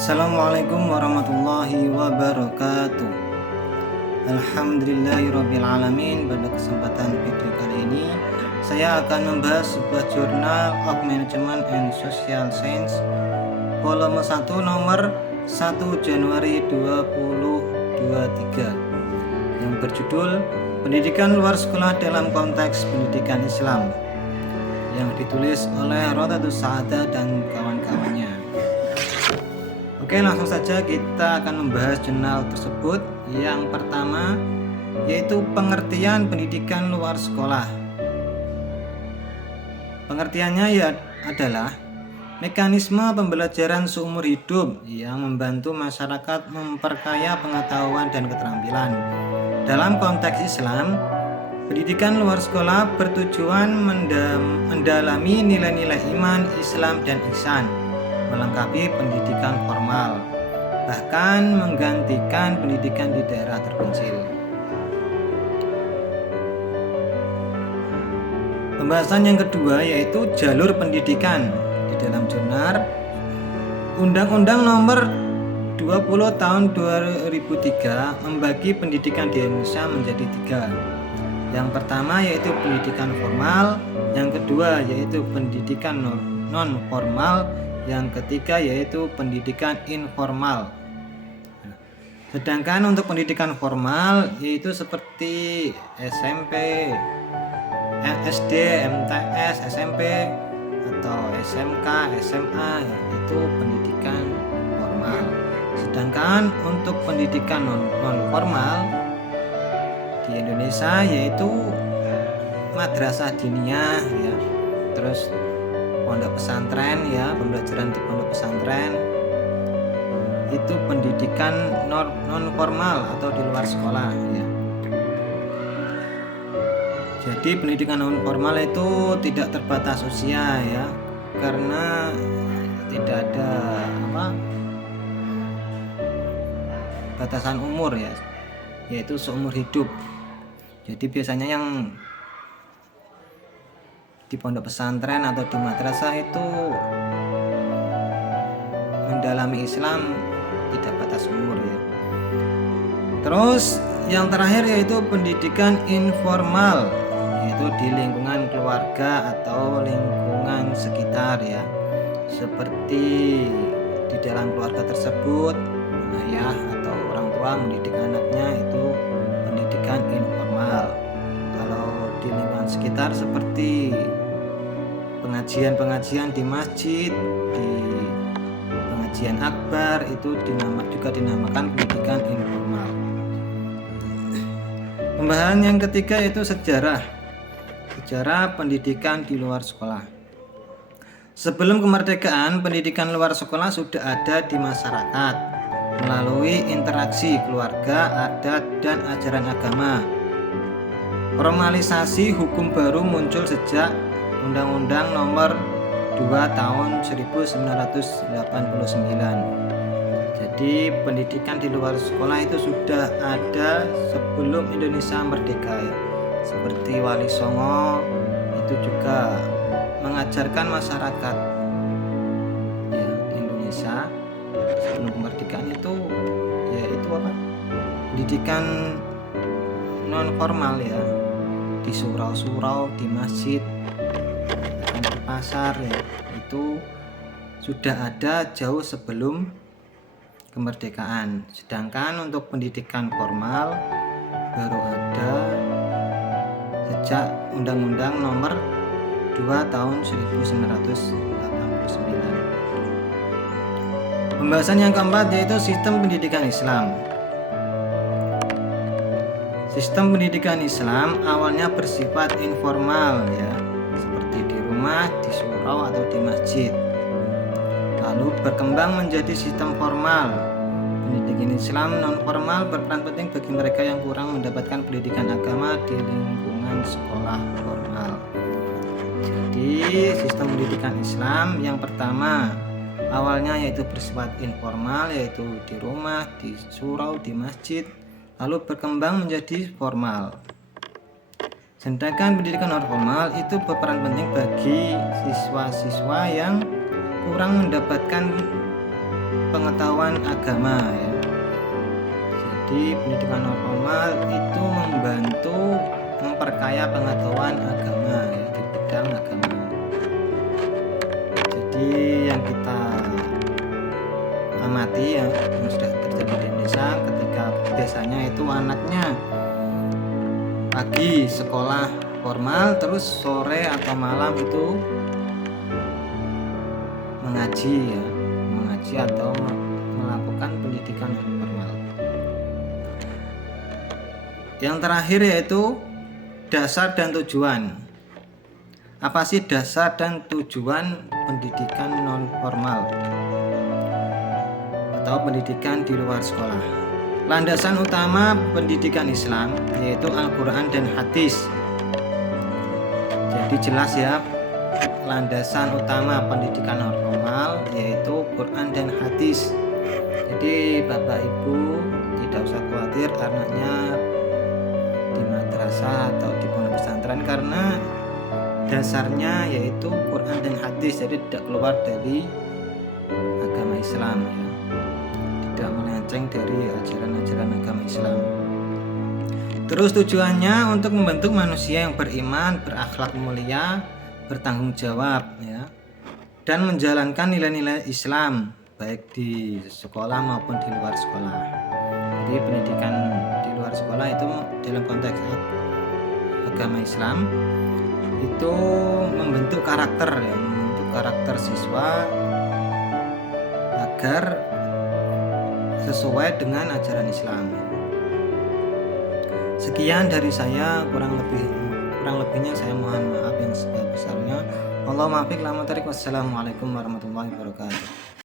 Assalamualaikum warahmatullahi wabarakatuh. Alhamdulillahirrabbilalamin. Pada kesempatan video kali ini saya akan membahas sebuah jurnal of Management and Social Science volume 1 nomor 1 Januari 2023 yang berjudul Pendidikan Luar Sekolah dalam Konteks Pendidikan Islam, yang ditulis oleh Rodatus Saada dan kawan-kawannya. Oke, langsung saja kita akan membahas jurnal tersebut. Yang pertama yaitu pengertian pendidikan luar sekolah. Pengertiannya adalah mekanisme pembelajaran seumur hidup yang membantu masyarakat memperkaya pengetahuan dan keterampilan. Dalam konteks Islam, pendidikan luar sekolah bertujuan mendalami nilai-nilai iman, Islam, dan ihsan, melengkapi pendidikan formal, bahkan menggantikan pendidikan di daerah terpencil. Pembahasan yang kedua yaitu jalur pendidikan. Di dalam jurnal Undang-Undang Nomor 20 Tahun 2003 membagi pendidikan di Indonesia menjadi 3. Yang pertama yaitu pendidikan formal, yang kedua yaitu pendidikan non formal, yang ketiga yaitu pendidikan informal. Sedangkan untuk pendidikan formal yaitu seperti SMP, SD, MTS, SMP atau SMK, SMA, itu pendidikan formal. Sedangkan untuk pendidikan non formal di Indonesia yaitu madrasah diniyah ya, terus pondok pesantren ya, pembelajaran di pondok pesantren, itu pendidikan non formal atau di luar sekolah ya. Jadi pendidikan non formal itu tidak terbatas usia ya, karena tidak ada batasan umur ya, yaitu seumur hidup. Jadi biasanya yang di pondok pesantren atau di madrasah itu mendalami Islam tidak batas umur ya. Terus yang terakhir yaitu pendidikan informal, yaitu di lingkungan keluarga atau lingkungan sekitar ya, seperti di dalam keluarga tersebut ayah atau orang tua mendidik anaknya, itu pendidikan informal. Kalau di lingkungan sekitar seperti pengajian di masjid, di pengajian akbar, itu juga dinamakan pendidikan informal. Pembahasan yang ketiga yaitu sejarah pendidikan di luar sekolah. Sebelum kemerdekaan, pendidikan luar sekolah sudah ada di masyarakat melalui interaksi keluarga, adat, dan ajaran agama. Formalisasi hukum baru muncul sejak Undang-Undang Nomor 2 Tahun 1989. Jadi pendidikan di luar sekolah itu sudah ada sebelum Indonesia merdeka ya. Seperti Wali Songo itu juga mengajarkan masyarakat ya, Indonesia sebelum kemerdekaan itu yaitu pendidikan non formal ya, di surau-surau, di masjid, di pasar ya, itu sudah ada jauh sebelum kemerdekaan. Sedangkan untuk pendidikan formal baru ada sejak Undang-Undang Nomor 2 Tahun 1989. Pembahasan yang keempat yaitu sistem pendidikan Islam. Sistem pendidikan Islam awalnya bersifat informal ya, seperti di rumah, di surau atau di masjid. Lalu berkembang menjadi sistem formal. Pendidikan Islam non formal berperan penting bagi mereka yang kurang mendapatkan pendidikan agama di lingkungan sekolah formal. Jadi sistem pendidikan Islam yang pertama awalnya yaitu bersifat informal, yaitu di rumah, di surau, di masjid, lalu berkembang menjadi formal. Sedangkan pendidikan non formal itu berperan penting bagi siswa-siswa yang kurang mendapatkan pengetahuan agama ya. Jadi pendidikan non formal itu membantu memperkaya pengetahuan agama ya, di bidang agama. Jadi yang kita amati ya, yang sudah terjadi di Indonesia, ketika biasanya itu anaknya pagi sekolah formal, terus sore atau malam itu mengaji ya, mengaji atau melakukan pendidikan non formal. Yang terakhir yaitu dasar dan tujuan. Apa sih dasar dan tujuan pendidikan non formal atau pendidikan di luar sekolah? Landasan utama pendidikan Islam yaitu Al-Quran dan hadis. Jadi jelas ya, landasan utama pendidikan non formal yaitu Quran dan hadis. Jadi Bapak Ibu tidak usah khawatir anaknya di madrasah atau di pondok pesantren, karena dasarnya yaitu Quran dan hadis, jadi tidak keluar dari agama Islam ya, tidak melenceng dari ajaran-ajaran agama Islam. Terus tujuannya untuk membentuk manusia yang beriman, berakhlak mulia, bertanggung jawab ya, dan menjalankan nilai-nilai Islam baik di sekolah maupun di luar sekolah. Jadi pendidikan di luar sekolah itu dalam konteks agama Islam itu membentuk karakter ya, membentuk karakter siswa agar sesuai dengan ajaran Islam. Sekian dari saya, kurang lebihnya saya mohon maaf yang sebesar-besarnya. Wassalamualaikum warahmatullahi wabarakatuh.